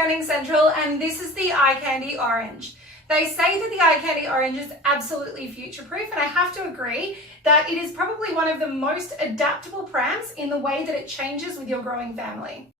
Parenting Central, and this is the ICandy Orange. They say that the ICandy Orange is absolutely future-proof, and I have to agree that it is probably one of the most adaptable prams in the way that it changes with your growing family.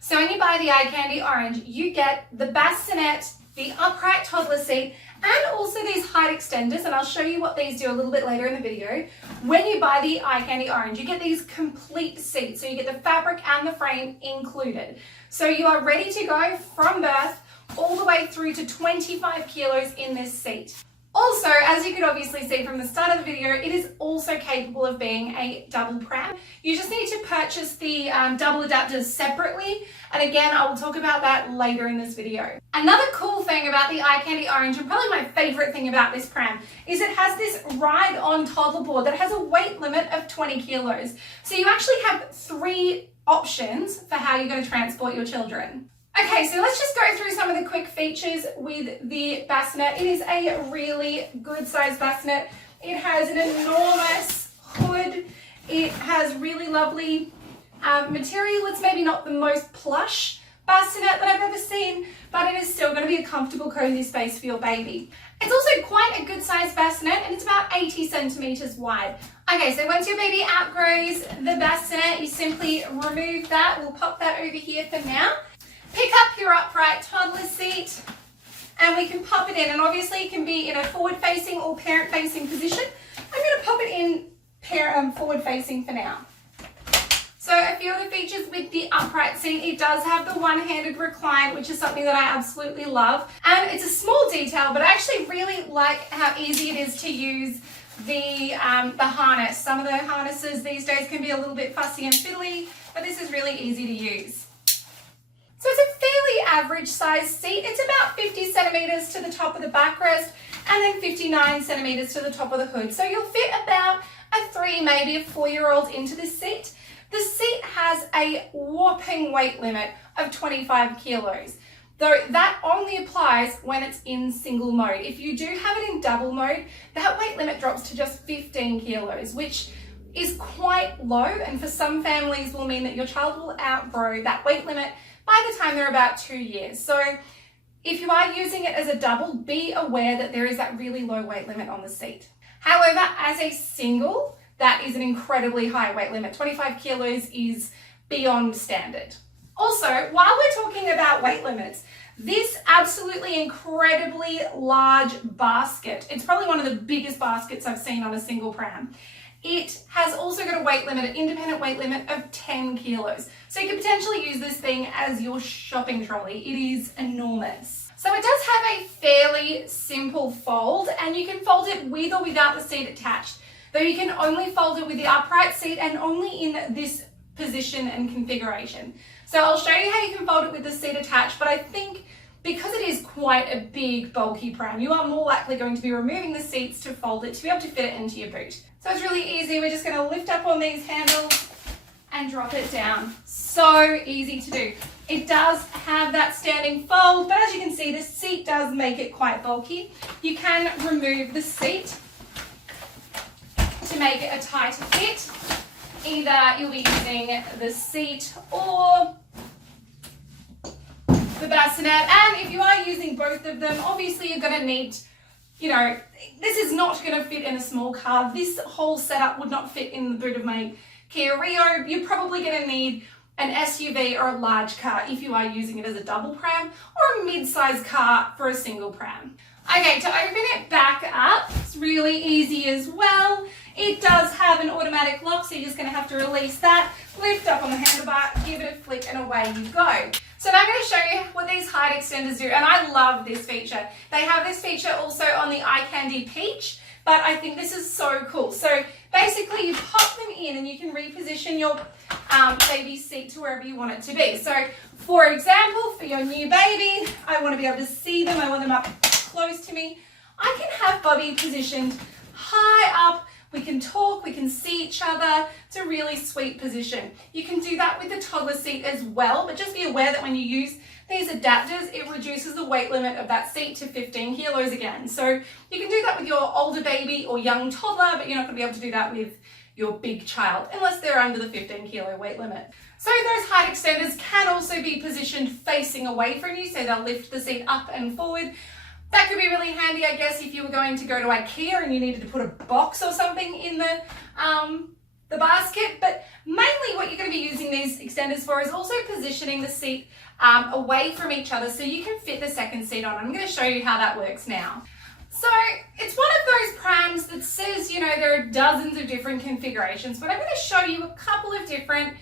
So when you buy the ICandy Orange, you get the bassinet, the upright toddler seat, and also these height extenders, and I'll show you what these do a little bit later in the video. When you buy the ICandy Orange, you get these complete seats, so you get the fabric and the frame included. So you are ready to go from birth all the way through to 25 kilos in this seat. Also, as you could obviously see from the start of the video, it is also capable of being a double pram. You just need to purchase the double adapters separately, and again, I will talk about that later in this video. Another cool thing about the ICandy Orange, and probably my favorite thing about this pram, is it has this ride-on toddler board that has a weight limit of 20 kilos. So you actually have 3 options for how you're going to transport your children. Okay, so let's just go through some of the quick features with the bassinet. It is a really good size bassinet. It has an enormous hood. It has really lovely material. It's maybe not the most plush bassinet that I've ever seen, but it is still going to be a comfortable, cozy space for your baby. It's also quite a good size bassinet, and it's about 80 centimeters wide. Okay, so once your baby outgrows the bassinet, you simply remove that. We'll pop that over here for now. Pick up your upright toddler seat, and we can pop it in, and obviously it can be in a forward-facing or parent-facing position. I'm going to pop it in forward-facing for now. So a few of the features with the upright seat, it does have the one-handed recline, which is something that I absolutely love. And it's a small detail, but I actually really like how easy it is to use the harness. Some of the harnesses these days can be a little bit fussy and fiddly, but this is really easy to use. So it's a fairly average size seat. It's about 50 centimeters to the top of the backrest and then 59 centimeters to the top of the hood. So you'll fit about a 3, maybe a 4-year-old into this seat. The seat has a whopping weight limit of 25 kilos, though that only applies when it's in single mode. If you do have it in double mode, that weight limit drops to just 15 kilos, which is quite low, and for some families will mean that your child will outgrow that weight limit by the time they're about 2 years. So if you are using it as a double, be aware that there is that really low weight limit on the seat. However, as a single, that is an incredibly high weight limit. 25 kilos is beyond standard. Also, while we're talking about weight limits, this absolutely incredibly large basket, it's probably one of the biggest baskets I've seen on a single pram. It has also got a weight limit, an independent weight limit of 10 kilos. So you could potentially use this thing as your shopping trolley. It is enormous. So it does have a fairly simple fold, and you can fold it with or without the seat attached. Though you can only fold it with the upright seat and only in this position and configuration. So I'll show you how you can fold it with the seat attached, but I think because it is quite a big, bulky pram, you are more likely going to be removing the seats to fold it to be able to fit it into your boot. So it's really easy. We're just going to lift up on these handles and drop it down. So easy to do. It does have that standing fold, but as you can see, the seat does make it quite bulky. You can remove the seat to make it a tighter fit. Either you'll be using the seat or the bassinet, and if you are using both of them, obviously you're going to need, this is not going to fit in a small car. This whole setup would not fit in the boot of my Kia Rio. You're probably going to need an SUV or a large car if you are using it as a double pram, or a mid-sized car for a single pram. Okay, to open it back up, it's really easy as well. It does have an automatic lock, so you're just going to have to release that, lift up on the handlebar, give it a flick, and away you go. So now I'm going to show you what these height extenders do, and I love this feature. They have this feature also on the ICandy Peach, but I think this is so cool. So basically you pop them in and you can reposition your baby seat to wherever you want it to be. So for example, for your new baby, I want to be able to see them. I want them up close to me. I can have Bobby positioned high up. We can talk, we can see each other. It's a really sweet position. You can do that with the toddler seat as well, but just be aware that when you use these adapters, it reduces the weight limit of that seat to 15 kilos again. So you can do that with your older baby or young toddler, but you're not going to be able to do that with your big child unless they're under the 15 kilo weight limit. So those height extenders can also be positioned facing away from you, so they'll lift the seat up and forward. That could be really handy, I guess, if you were going to go to IKEA and you needed to put a box or something in the basket. But mainly what you're going to be using these extenders for is also positioning the seat away from each other so you can fit the second seat on. I'm going to show you how that works now. So it's one of those prams that says, you know, there are dozens of different configurations, but I'm going to show you a couple of different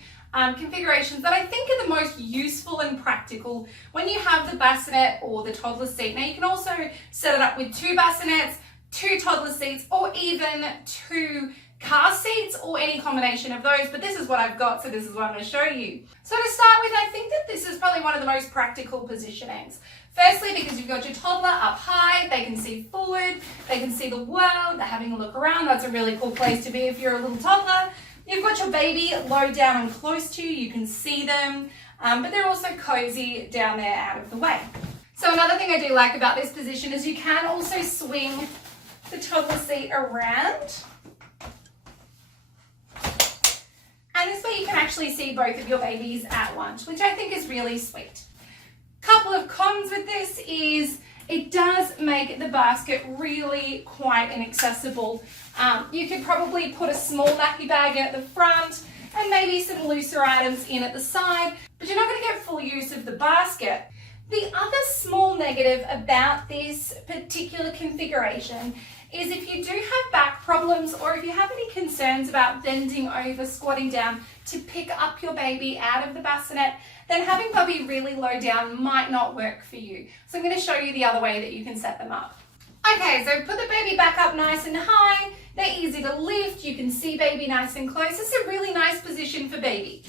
configurations that I think are the most useful and practical when you have the bassinet or the toddler seat. Now you can also set it up with 2 bassinets, 2 toddler seats, or even 2 car seats, or any combination of those, but this is what I've got, so this is what I'm going to show you. So to start with, I think that this is probably one of the most practical positionings. Firstly, because you've got your toddler up high, they can see forward, they can see the world, they're having a look around. That's a really cool place to be if you're a little toddler. You've got your baby low down and close to you, you can see them, but they're also cozy down there out of the way. So another thing I do like about this position is you can also swing the toddler seat around. And this way you can actually see both of your babies at once, which I think is really sweet. Couple of cons with this is it does make the basket really quite inaccessible. You could probably put a small nappy bag in at the front and maybe some looser items in at the side, but you're not going to get full use of the basket. The other small negative about this particular configuration is if you do have back problems or if you have any concerns about bending over, squatting down to pick up your baby out of the bassinet, then having Bubby really low down might not work for you. So I'm going to show you the other way that you can set them up. Okay, so put the baby back up nice and high. They're easy to lift. You can see baby nice and close. This is a really nice position for baby.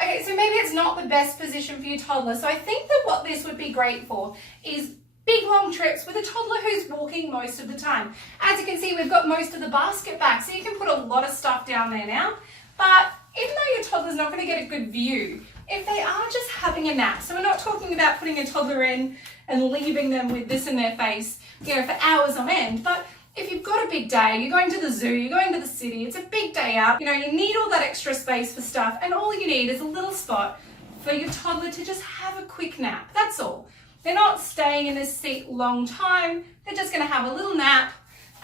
Okay, so maybe it's not the best position for your toddler. So I think that what this would be great for is big long trips with a toddler who's walking most of the time. As you can see, we've got most of the basket back, so you can put a lot of stuff down there now. But even though your toddler's not going to get a good view, if they are just having a nap, so we're not talking about putting a toddler in and leaving them with this in their face, you know, for hours on end, but if you've got a big day, you're going to the zoo, you're going to the city, it's a big day out, you know, you need all that extra space for stuff, and all you need is a little spot for your toddler to just have a quick nap. That's all. They're not staying in this seat long time, they're just going to have a little nap,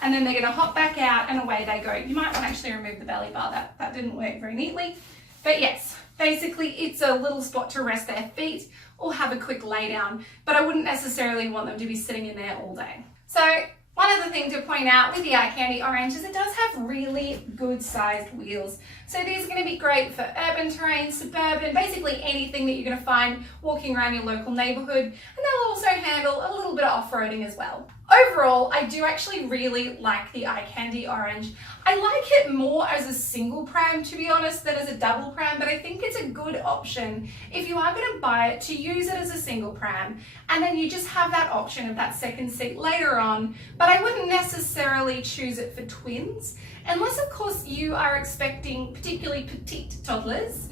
and then they're going to hop back out and away they go. You might want to actually remove the belly bar, that didn't work very neatly. But yes, basically it's a little spot to rest their feet or have a quick lay down, but I wouldn't necessarily want them to be sitting in there all day. So one other thing to point out with the ICandy Orange is it does have really good sized wheels. So these are going to be great for urban terrain, suburban, basically anything that you're going to find walking around your local neighborhood. And they'll also handle a little bit of off-roading as well. Overall, I do actually really like the ICandy Orange. I like it more as a single pram, to be honest, than as a double pram, but I think it's a good option if you are going to buy it to use it as a single pram, and then you just have that option of that second seat later on. But I wouldn't necessarily choose it for twins, unless of course you are expecting particularly petite toddlers,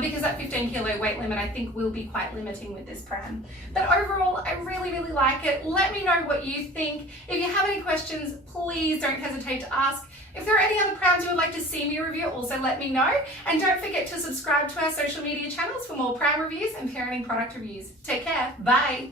because that 15 kilo weight limit I think will be quite limiting with this pram. But overall, I really, really like it. Let me know what you think. If you have any questions, please don't hesitate to ask. If there are any other prams you would like to see me review, also let me know. And don't forget to subscribe to our social media channels for more pram reviews and parenting product reviews. Take care. Bye.